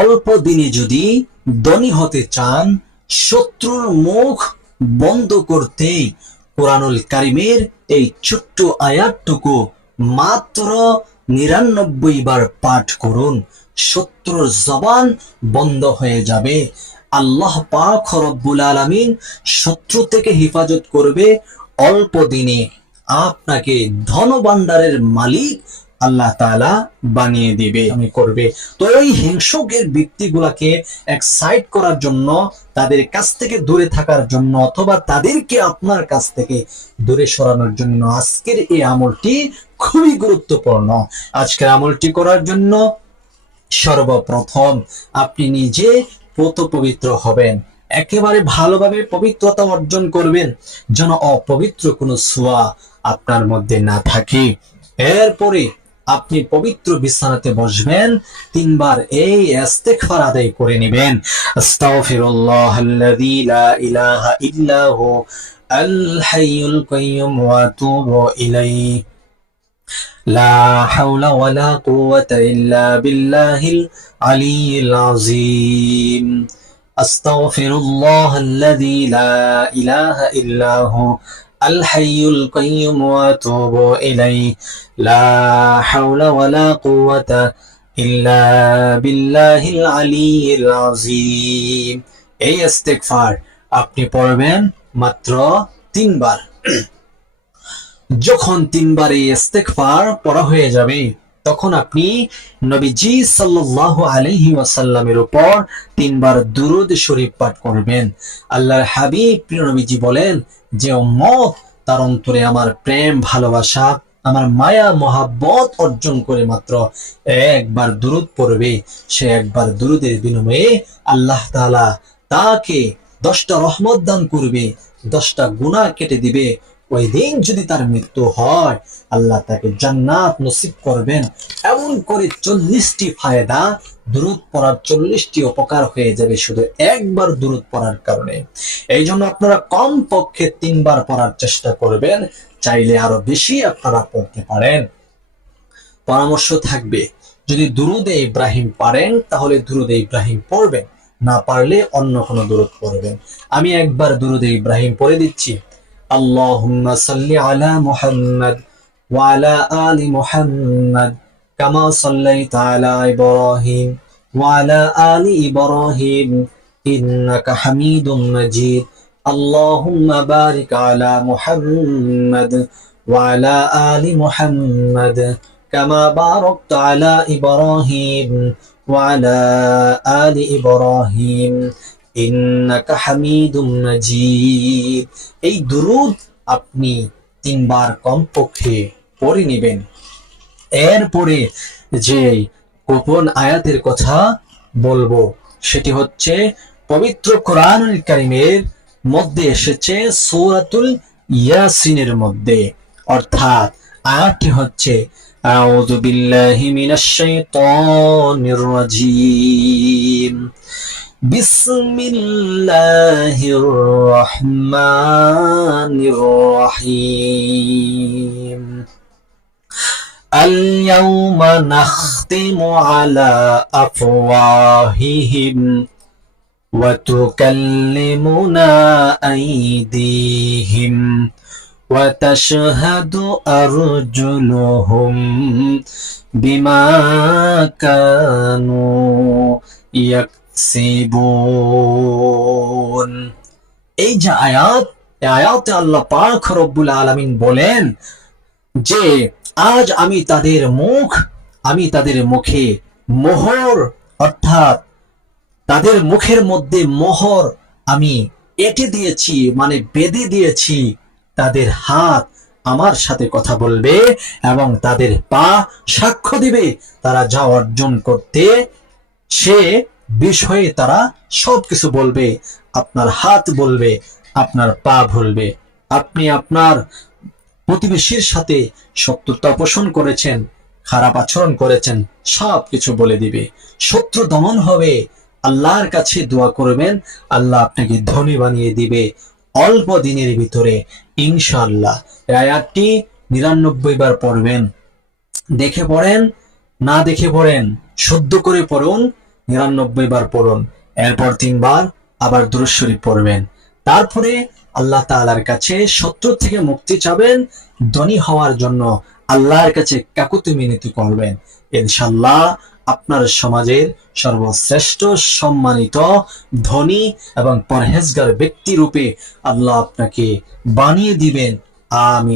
অল্প দিনে যদি ধনী হতে চান, শত্রুর মুখ বন্ধ করতে কোরআনুল কারিমের এই ছোট্ট আয়াতটুকু মাত্র ৯৯ বার পাঠ করুন। শত্রুর জবান বন্ধ হয়ে যাবে। আল্লাহ পাক রব্বুল আলামিন শত্রু থেকে হেফাজত করবে। অল্প দিনে আপনাকে ধনভাণ্ডারের মালিক আল্লাহ তাআলা বানিয়ে দিবে, আমি করবে। তো এই হিংসুকের ব্যক্তিগুলাকে এক্সাইট করার জন্য, তাদের কাছ থেকে দূরে থাকার জন্য, অথবা তাদেরকে আপনার কাছ থেকে দূরে সরানোর জন্য আজকের এই আমলটি খুবই গুরুত্বপূর্ণ। আজকের আমলটি করার জন্য সর্বপ্রথম আপনি নিজে পবিত্র হবেন, একেবারে ভালোভাবে পবিত্রতা অর্জন করবেন, যেন অপবিত্র কোনো ছোঁয়া আপনার মধ্যে না থাকে। এরপরে আপনি পবিত্র বিছানাতে বসবেন, 3 বার এই ইস্তিগফার আদায় করে নেবেন। আস্তাগফিরুল্লাহাল্লাযী লা ইলাহা ইল্লা হু আল হাইয়ুল কাইয়্যুম ওয়া আতুবু ইলাইহি লা হাওলা ওয়ালা কুওয়াতা ইল্লা বিল্লাহিল আলিয়্যিল আযীম। আস্তাগফিরুল্লাহাল্লাযী লা ইলাহা ইল্লা হু আল হাইয়ুল কাইয়্যুম ওয়া আতুবু ইলাইহি লা হাওলা ওয়ালা কুওয়াতা ইল্লা বিল্লাহিল আলিয়্যিল আযীম। এই ইস্তিগফার আপনি পড়বেন মাত্র 3 বার। যখন 3 বার এই ইস্তিগফার পড়া হয়ে যাবে, তখন আপনি নবীজি সাল্লাল্লাহু আলাইহি ওয়াসাল্লামের উপর 3 বার দুরূদ শরীফ পাঠ করবেন। আল্লাহর হাবিব প্রিয় নবীজি বলেন যে উম্মত তার অন্তরে আমার প্রেম ভালোবাসা, আমার মায়া মহাব্বত অর্জন করে মাত্র একবার দুরূদ পড়বে, সে একবার দুরূদের বিনিময়ে আল্লাহ তাআলা তাকে 10টা রহমত দান করবে, 10টা গুনাহ কেটে দিবে। ওই দিন যদি তার মৃত্যু হয়, আল্লাহ তাকে জান্নাত নসিব করবেন। এমন করে 40টি ফায়দা, দুরূদ পড়ার 40টি উপকার হয়ে যাবে শুধু একবার দুরূদ পড়ার কারণে। এই জন্য আপনারা কম পক্ষে 3 বার পড়ার চেষ্টা করবেন, চাইলে আরো বেশি আপনারা পড়তে পারেন। পরামর্শ থাকবে, যদি দুরূদে ইব্রাহিম পারেন তাহলে দুরূদে ইব্রাহিম পড়বেন, না পারলে অন্য কোনো দুরূদ পড়বেন। আমি একবার দুরূদে ইব্রাহিম পড়ে দিচ্ছি। আল্লাহুম্মা সাল্লি আলা মুহাম্মাদ ওয়া আলা আলি মুহাম্মাদ কামা সাল্লাইতা আলা ইব্রাহিম ওয়া আলা আলি ইব্রাহিম ইন্নাকা হামিদুম মাজিদ। আল্লাহুম্মা বারিক আলা মুহাম্মাদ ওয়া আলা আলি মুহাম্মাদ কামা বারাকতা আলা ইব্রাহিম ওয়া আলা আলি ইব্রাহিম ইন্নাকা হামিদুম মাজিদ। এই দুরূদ আপনি 3 বার কমপক্ষে পড়ে নেবেন। এরপরে যে গোপন আয়াতের কথা বলবো সেটি হচ্ছে পবিত্র কোরআনুল কারীমের মধ্যে এসেছে সূরাতুল ইয়াসিনের মধ্যে, অর্থাৎ আয়াতটি হচ্ছে আউযু বিল্লাহি মিনাশ শাইতানির রাজীম বিসমিল্লাহির রহমানির রহিম। اليوم نختم على أفواههم وتكلمنا أيديهم وتشهد أرجلهم بما كانوا يكسبون। এই যে আয়াতে আল্লাহ পাক রব্বুল আলামিন বলেন যে আজ আমি তাদের মুখে মোহর, অর্থাৎ তাদের মুখের মধ্যে মোহর আমি এঁটে দিয়েছি, মানে বেঁধে দিয়েছি। তাদের হাত আমার সাথে কথা বলবে এবং তাদের পা সাক্ষ্য দিবে। তারা যা অর্জন করতে সে বিষয়ে তারা সবকিছু বলবে। আপনার হাত বলবে, আপনার পা বলবে। আপনি আপনার প্রতিবেশীর সাথে শত্রুতা পোষণ করেছেন, খারাপ আচরণ করেছেন, সব কিছু বলে দিবে। শত্রু দমন হবে। আল্লাহর কাছে দোয়া করবেন, আল্লাহ আপনাকে ধনী বানিয়ে দিবে অল্প দিনের ভিতরে ইনশাআল্লাহ। এই আয়াতটি 99 বার পড়বেন। দেখে পড়েন, না দেখে পড়েন, শুদ্ধ করে পড়ুন, 99 বার পড়ুন, এরপর 3 বার আবার দুরূদ শরীফ পড়বেন। তারপরে আল্লাহ তাআলার কাছে শত্রু থেকে মুক্তি চাবেন, ধনী হওয়ার জন্য আল্লাহর কাছে কাকুতি মিনতি করবেন। ইনশাআল্লাহ আপনার সমাজের সর্বশ্রেষ্ঠ সম্মানিত ধনী এবং পরহেজগার ব্যক্তি রূপে আল্লাহ আপনাকে বানিয়ে দিবেন। আমিন।